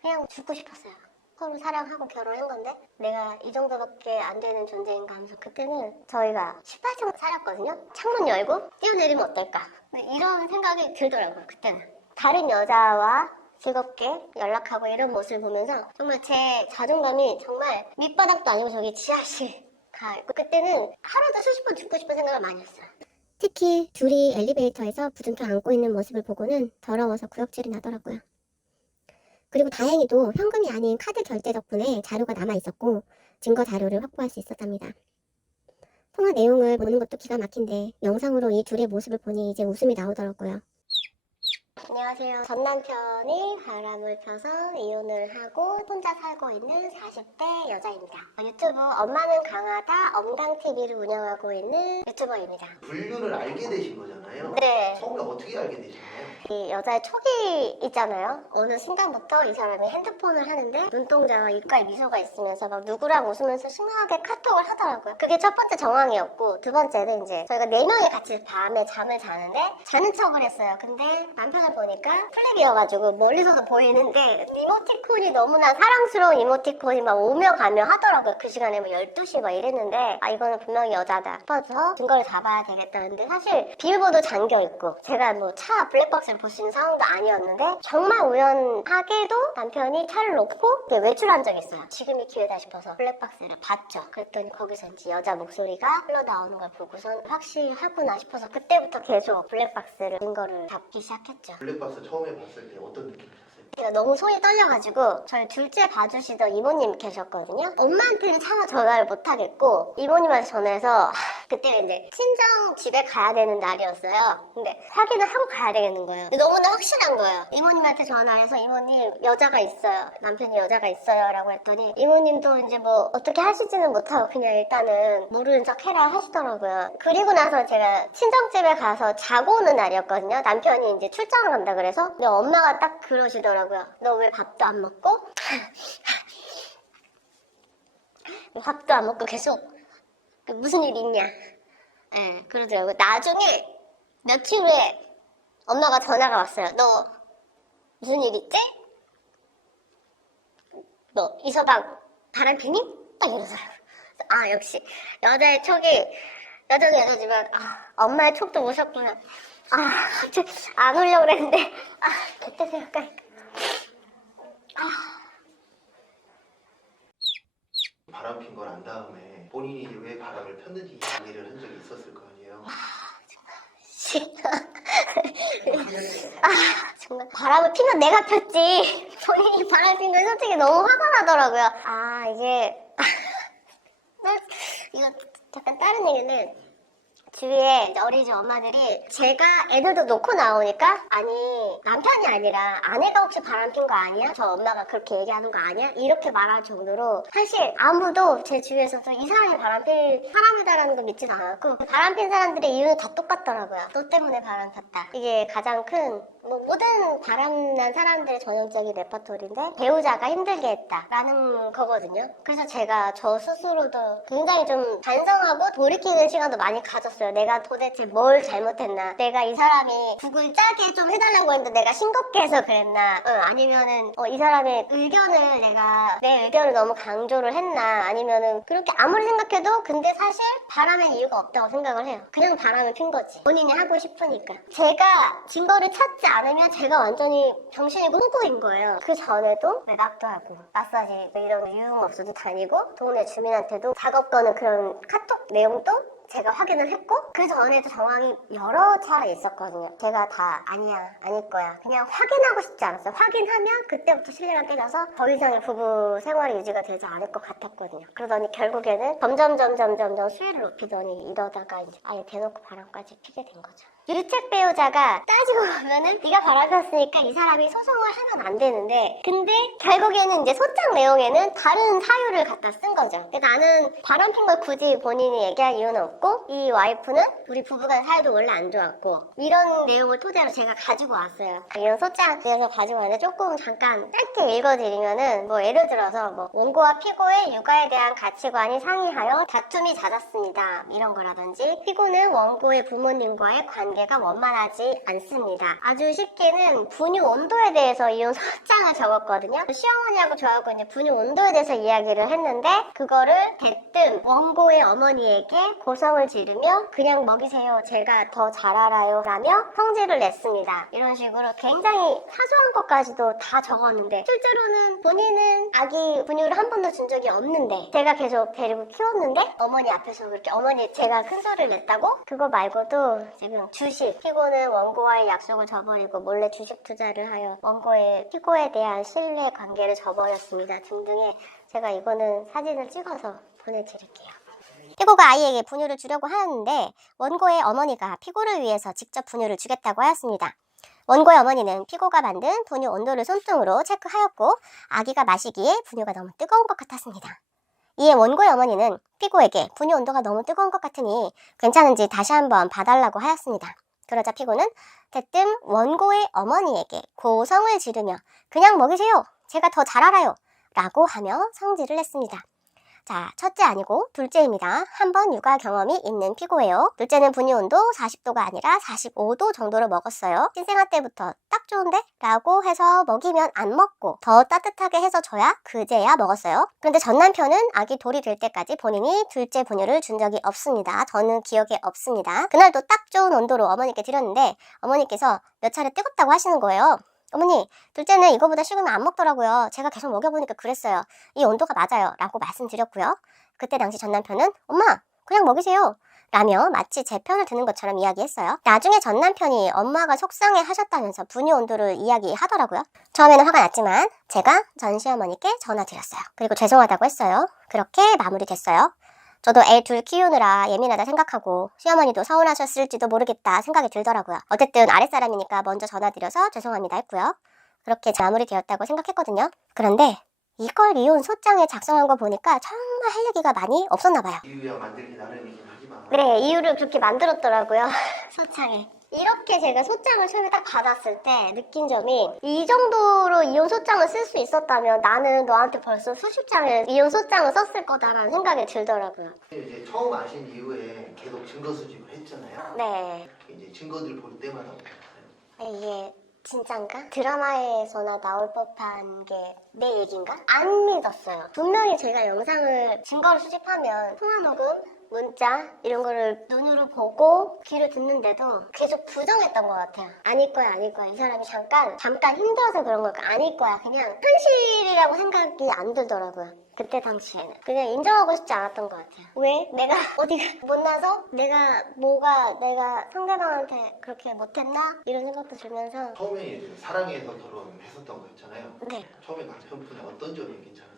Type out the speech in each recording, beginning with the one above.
그냥 죽고 싶었어요. 서로 사랑하고 결혼한 건데 내가 이 정도밖에 안 되는 존재인가 하면서 그때는 저희가 18층 살았거든요. 창문 열고 뛰어내리면 어떨까 이런 생각이 들더라고요. 그때는 다른 여자와 즐겁게 연락하고 이런 모습을 보면서 정말 제 자존감이 정말 밑바닥도 아니고 저기 지하실 가 있고 그때는 하루도 수십 번 죽고 싶은 생각을 많이 했어요. 특히 둘이 엘리베이터에서 부둥켜 안고 있는 모습을 보고는 더러워서 구역질이 나더라고요. 그리고 다행히도 현금이 아닌 카드 결제 덕분에 자료가 남아있었고 증거 자료를 확보할 수 있었답니다. 통화 내용을 보는 것도 기가 막힌데 영상으로 이 둘의 모습을 보니 이제 웃음이 나오더라고요. 안녕하세요. 전 남편이 바람을 펴서 이혼을 하고 혼자 살고 있는 40대 여자입니다. 유튜브 엄마는 강하다 엄강TV를 운영하고 있는 유튜버입니다. 불륜을 알게 되신 거잖아요. 네. 처음에 어떻게 알게 되셨나요? 이 여자의 촉이 있잖아요. 어느 순간부터 이 사람이 핸드폰을 하는데 눈동자와 입가에 미소가 있으면서 막 누구랑 웃으면서 신나게 카톡을 하더라고요. 그게 첫 번째 정황이었고 두 번째는 이제 저희가 4명이 같이 밤에 잠을 자는데 자는 척을 했어요. 근데 남편을 보니까 플랩이어가지고 멀리서도 보이는데 이모티콘이 너무나 사랑스러운 이모티콘이 막 오며 가며 하더라고요. 그 시간에 뭐 12시 막 이랬는데 아 이거는 분명히 여자다 싶어서 증거를 잡아야 되겠다는데 사실 비밀번호 잠겨있고 제가 뭐 차 블랙박스를 볼 수 있는 상황도 아니었는데 정말 우연하게도 남편이 차를 놓고 외출한 적이 있어요. 지금이 기회다 싶어서 블랙박스를 봤죠. 그랬더니 거기서 이제 여자 목소리가 흘러나오는 걸 보고선 확실하구나 싶어서 그때부터 계속 블랙박스를 증거를 잡기 시작했죠. 블랙박스 처음에 봤을 때 어떤 느낌이셨어요? 제가 너무 손이 떨려가지고 저희 둘째 봐주시던 이모님 계셨거든요. 엄마한테는 차마 전화를 못하겠고 이모님한테 전화해서 그때는 이제 친정 집에 가야 되는 날이었어요. 근데 확인을 하고 가야 되겠는 거예요. 근데 너무나 확실한 거예요. 이모님한테 전화해서 이모님 여자가 있어요. 남편이 여자가 있어요 라고 했더니 이모님도 이제 뭐 어떻게 하시지는 못하고 그냥 일단은 모르는 척 해라 하시더라고요. 그리고 나서 제가 친정집에 가서 자고 오는 날이었거든요. 남편이 이제 출장을 간다 그래서 근데 엄마가 딱 그러시더라고요. 너 왜 밥도 안 먹고? 밥도 안 먹고 계속 무슨 일 있냐? 예, 그러더라고요. 나중에 며칠 후에 엄마가 전화가 왔어요. 너 무슨 일 있지? 너 이서방 바람 피니? 딱 이러더라고요. 아 역시 여자의 촉이 여자는 여자지만 엄마의 촉도 오셨구나. 안 오려고 그랬는데 그때 생각하니까 바람 핀 걸 안 다음에 본인이 왜 바람을 폈는지 이야기를 한 적이 있었을 거 아니에요? 정말 바람을 피면 내가 폈지 본인이 바람 핀 건 솔직히 너무 화가 나더라고요. 이거 잠깐 다른 얘기는 주위에 어린이집 엄마들이 제가 애들도 놓고 나오니까 아니 남편이 아니라 아내가 혹시 바람핀 거 아니야? 저 엄마가 그렇게 얘기하는 거 아니야? 이렇게 말할 정도로 사실 아무도 제 주위에서도 이 사람이 바람필 사람이다라는 거 믿지도 않았고 바람핀 사람들의 이유는 다 똑같더라고요. 너 때문에 바람 폈다. 이게 가장 큰 모든 바람난 사람들의 전형적인 레퍼토리인데 배우자가 힘들게 했다라는 거거든요. 그래서 제가 저 스스로도 굉장히 좀 반성하고 돌이키는 시간도 많이 가졌어요. 내가 도대체 뭘 잘못했나? 내가 이 사람이 국을 짜게 좀 해달라고 했는데 내가 싱겁게 해서 그랬나? 아니면은 이 사람의 의견을 내 의견을 너무 강조를 했나? 아니면은 그렇게 아무리 생각해도 근데 사실 바람의 이유가 없다고 생각을 해요. 그냥 바람을 핀 거지. 본인이 하고 싶으니까. 제가 증거를 찾지 않으면 제가 완전히 정신이 꿈꾸인 거예요. 그 전에도 외박도 하고 마사지 이런 유흥업소도 다니고 동네 주민한테도 작업 거는 그런 카톡 내용도 제가 확인을 했고 그 전에도 정황이 여러 차례 있었거든요. 제가 다 아니야 아닐 거야 그냥 확인하고 싶지 않았어요. 확인하면 그때부터 신뢰가 깨져서 더 이상의 부부 생활이 유지가 되지 않을 것 같았거든요. 그러더니 결국에는 점점 수위를 높이더니 이러다가 이제 아예 대놓고 바람까지 피게 된 거죠. 유책 배우자가 따지고 보면은 네가 바람폈으니까 이 사람이 소송을 하면 안 되는데 근데 결국에는 이제 소장 내용에는 다른 사유를 갖다 쓴 거죠. 근데 나는 바람핀 걸 굳이 본인이 얘기할 이유는 없고 이 와이프는 우리 부부간 사이도 원래 안 좋았고 이런 내용을 토대로 제가 가지고 왔어요. 이런 소장 내에서 가지고 왔는데 조금 잠깐 짧게 읽어드리면은 예를 들어서 원고와 피고의 육아에 대한 가치관이 상이하여 다툼이 잦았습니다. 이런 거라든지 피고는 원고의 부모님과의 관계 관계가 원만하지 않습니다. 아주 쉽게는 분유 온도에 대해서 이혼 소장을 적었거든요. 시어머니하고 저하고 이제 분유 온도에 대해서 이야기를 했는데 그거를 대뜸 원고의 어머니에게 고성을 지르며 그냥 먹이세요. 제가 더 잘 알아요. 라며 성질을 냈습니다. 이런 식으로 굉장히 사소한 것까지도 다 적었는데 실제로는 본인은 아기 분유를 한 번도 준 적이 없는데 제가 계속 데리고 키웠는데 어머니 앞에서 그렇게 어머니 제가 큰 소리를 냈다고? 그거 말고도 지금 주식 피고는 원고와의 약속을 저버리고 몰래 주식 투자를 하여 원고의 피고에 대한 신뢰 관계를 저버렸습니다 등등의 제가 이거는 사진을 찍어서 보내드릴게요. 피고가 아이에게 분유를 주려고 하였는데 원고의 어머니가 피고를 위해서 직접 분유를 주겠다고 하였습니다. 원고의 어머니는 피고가 만든 분유 온도를 손등으로 체크하였고 아기가 마시기에 분유가 너무 뜨거운 것 같았습니다. 이에 원고의 어머니는 피고에게 분유 온도가 너무 뜨거운 것 같으니 괜찮은지 다시 한번 봐달라고 하였습니다. 그러자 피고는 대뜸 원고의 어머니에게 고성을 지르며 그냥 먹이세요. 제가 더 잘 알아요. 라고 하며 성질을 냈습니다. 자, 첫째 아니고 둘째입니다. 한 번 육아 경험이 있는 피고예요. 둘째는 분유 온도 40도가 아니라 45도 정도로 먹었어요. 신생아 때부터 딱 좋은데? 라고 해서 먹이면 안 먹고 더 따뜻하게 해서 줘야 그제야 먹었어요. 그런데 전 남편은 아기 돌이 될 때까지 본인이 둘째 분유를 준 적이 없습니다. 저는 기억에 없습니다. 그날도 딱 좋은 온도로 어머니께 드렸는데 어머니께서 몇 차례 뜨겁다고 하시는 거예요. 어머니, 둘째는 이거보다 식으면 안 먹더라고요. 제가 계속 먹여보니까 그랬어요. 이 온도가 맞아요. 라고 말씀드렸고요. 그때 당시 전 남편은 엄마, 그냥 먹이세요. 라며 마치 제 편을 드는 것처럼 이야기했어요. 나중에 전 남편이 엄마가 속상해 하셨다면서 분유 온도를 이야기하더라고요. 처음에는 화가 났지만 제가 전 시어머니께 전화드렸어요. 그리고 죄송하다고 했어요. 그렇게 마무리됐어요. 저도 애 둘 키우느라 예민하다 생각하고 시어머니도 서운하셨을지도 모르겠다 생각이 들더라고요. 어쨌든 아랫사람이니까 먼저 전화드려서 죄송합니다 했고요. 그렇게 마무리되었다고 생각했거든요. 그런데 이걸 이혼 소장에 작성한 거 보니까 정말 할 얘기가 많이 없었나 봐요. 이유야 만들기 나름이긴 하지만 네, 이유를 그렇게 만들었더라고요. 소장에. 이렇게 제가 소장을 처음에 딱 받았을 때 느낀 점이 이 정도로 이혼 소장을 쓸 수 있었다면 나는 너한테 벌써 수십 장의 이혼 소장을 썼을 거다라는 생각이 들더라고요. 이제 처음 아신 이후에 계속 증거 수집을 했잖아요. 네. 이제 증거들 볼 때마다 이게 진짠가? 드라마에서나 나올 법한 게 내 얘기인가? 안 믿었어요. 분명히 제가 영상을 증거를 수집하면 통화 녹음, 문자 이런 거를 눈으로 보고 귀를 듣는데도 계속 부정했던 것 같아요. 아닐 거야, 아닐 거야. 이 사람이 잠깐 힘들어서 그런 걸까? 아닐 거야. 그냥 현실이라고 생각이 안 들더라고요. 그때 당시에는 그냥 인정하고 싶지 않았던 것 같아요. 왜? 내가 어디가 못나서? 내가 상대방한테 그렇게 못했나? 이런 생각도 들면서 처음에 이제 사랑해서 결혼했었던 거였잖아요. 네. 처음에 남편분의 어떤 점이 괜찮았어요?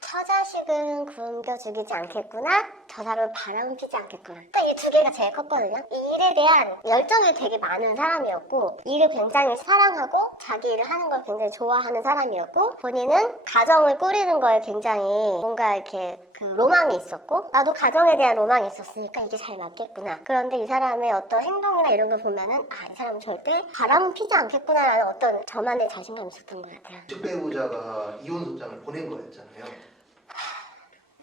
처자식은 굶겨 죽이지 않겠구나, 저 사람을 바람 피지 않겠구나. 딱 이 두 개가 제일 컸거든요. 이 일에 대한 열정이 되게 많은 사람이었고 일을 굉장히 사랑하고 자기 일을 하는 걸 굉장히 좋아하는 사람이었고 본인은 가정을 꾸리는 거에 굉장히 뭔가 이렇게 그 로망이 있었고 나도 가정에 대한 로망이 있었으니까 이게 잘 맞겠구나. 그런데 이 사람의 어떤 행동이나 이런 걸 보면은 이 사람은 절대 바람은 피지 않겠구나라는 어떤 저만의 자신감이 있었던 것 같아요. 측배우자가 이혼 소장을 보낸 거였잖아요.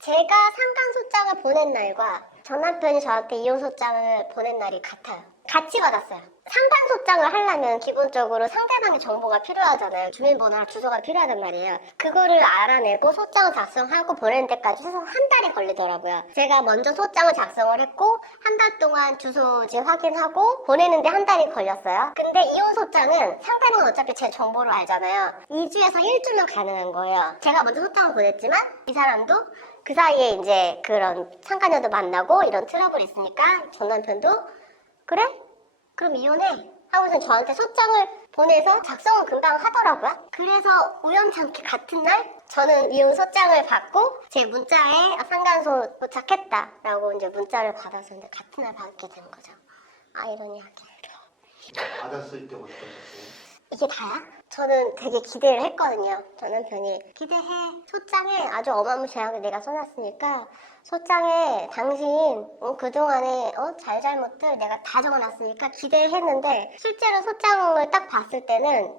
제가 상간소장을 보낸 날과 전 남편이 저한테 이혼소장을 보낸 날이 같아요. 같이 받았어요. 상간소장을 하려면 기본적으로 상대방의 정보가 필요하잖아요. 주민번호나 주소가 필요하단 말이에요. 그거를 알아내고 소장을 작성하고 보내는 데까지 최소 한 달이 걸리더라고요. 제가 먼저 소장을 작성을 했고 한 달 동안 주소지 확인하고 보내는데 한 달이 걸렸어요. 근데 이혼소장은 상대방은 어차피 제 정보를 알잖아요. 2주에서 1주면 가능한 거예요. 제가 먼저 소장을 보냈지만 이 사람도 그 사이에 이제 그런 상간녀도 만나고 이런 트러블이 있으니까 전 남편도 그래? 그럼 이혼해. 하고서 저한테 소장을 보내서 작성은 금방 하더라고요. 그래서 우연찮게 같은 날 저는 이혼 소장을 받고 제 문자에 상간소 도착했다라고 이제 문자를 받아서 이제 같은 날 받게 된 거죠. 아이러니하게. 받았을 때 어떠셨어요? 이게 다야? 저는 되게 기대를 했거든요. 전 남편이 기대해. 소장에 아주 어마무시하게 내가 써놨으니까 소장에 당신 그동안에 잘잘못들 내가 다 적어놨으니까 기대를 했는데 실제로 소장을 딱 봤을 때는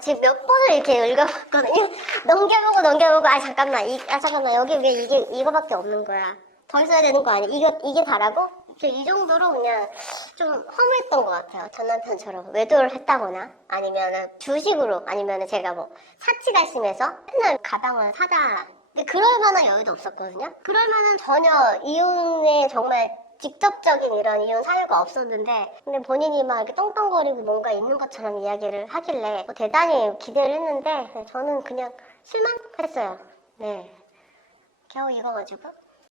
지금 몇 번을 이렇게 읽어봤거든요. 넘겨보고 잠깐만 여기 왜 이거밖에 없는 거야. 덜 써야 되는 거 아니야? 이게 다라고? 이 정도로 그냥 좀 허무했던 것 같아요. 전 남편처럼 외도를 했다거나 아니면 주식으로 아니면 제가 뭐 사치가 있으면서 맨날 가방을 사다. 근데 그럴 만한 여유도 없었거든요. 그럴 만한 전혀 이혼에 정말 직접적인 이런 이혼 사유가 없었는데 근데 본인이 막 이렇게 떵떵거리고 뭔가 있는 것처럼 이야기를 하길래 뭐 대단히 기대를 했는데 저는 그냥 실망했어요. 네. 겨우 이거 가지고